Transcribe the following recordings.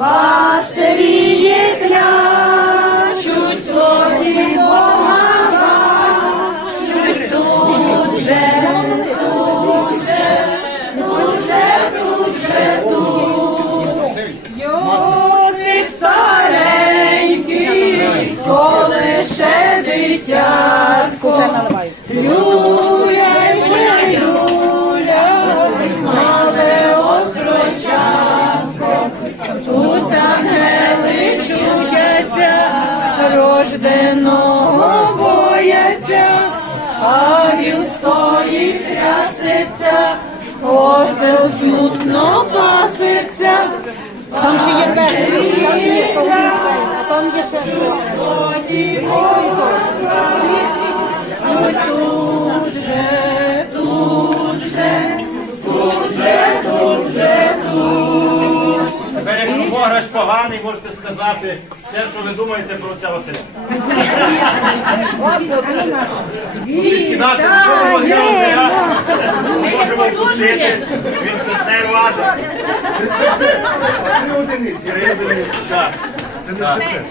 пастирі клячуть, плоді Бога бачуть, тут же, тут же, тут же, тут же, тут. Йосип старенький, коли ще дитятко, Люля, рожденого бояться, а він стоїть трясеться, осел смутно паситься. Там ще є перший, там є а там є ще Тут же, тут же, тут же, тут же, тут. Тепер, якщо Бограч поганий, можете сказати все, що ви думаєте про це Васильства. Будуть кидати Василя. Можемо пустити, Він центнер важить. Три одиниці. Три одиниці, так. Це не секрет.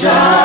shine.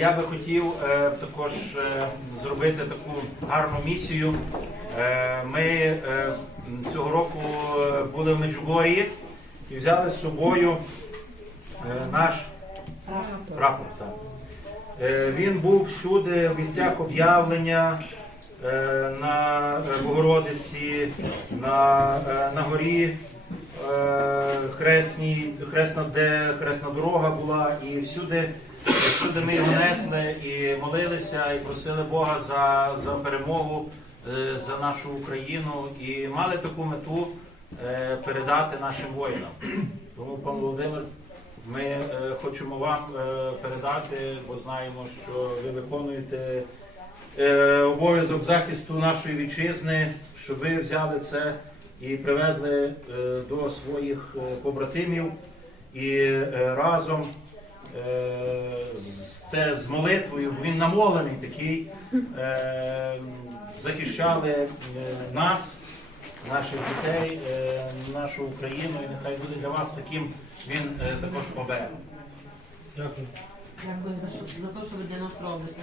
Я би хотів е, також е, зробити таку гарну місію. Е, ми е, цього року е, були в Меджугорії і взяли з собою е, наш прапор. Е, він був всюди в місцях об'явлення. е, На е, Богородиці, на, е, на горі е, хресній, хресна, де хресна дорога була, і всюди, всюди ми його несли і молилися, і просили Бога за, за перемогу е, за нашу Україну і мали таку мету е, передати нашим воїнам. Тому, пан Володимир, ми е, хочемо вам передати, бо знаємо, що ви виконуєте обов'язок захисту нашої вітчизни, щоб ви взяли це і привезли до своїх побратимів і разом це з молитвою, він намолений такий, е, захищали е, нас, наших дітей, е, нашу Україну, і нехай буде для вас таким він е, також оберегом. Дякую за, що, за те, що ви для нас робите.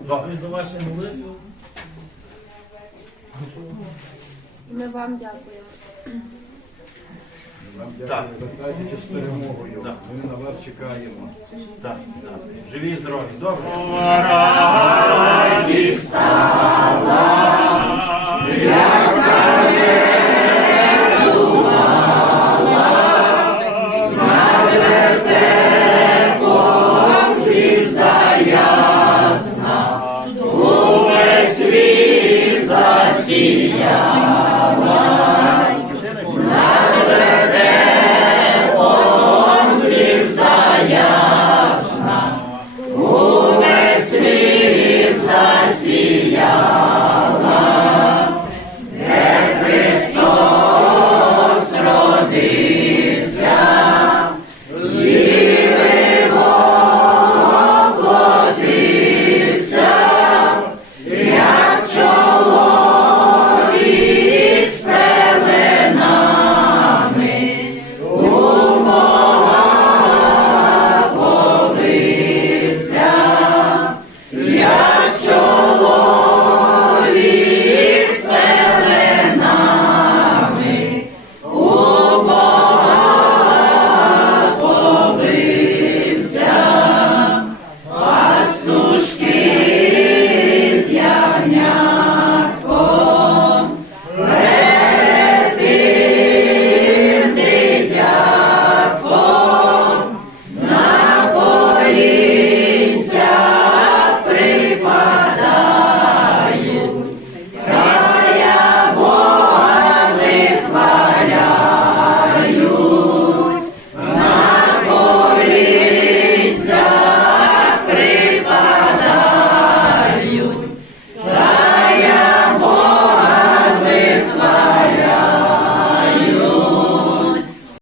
Добре. за вашу молитву. Ми вам дякуємо. Так. Вертайтеся з перемогою. Так. Ми на вас чекаємо. Так, так. Живі і здорові. Добре. стала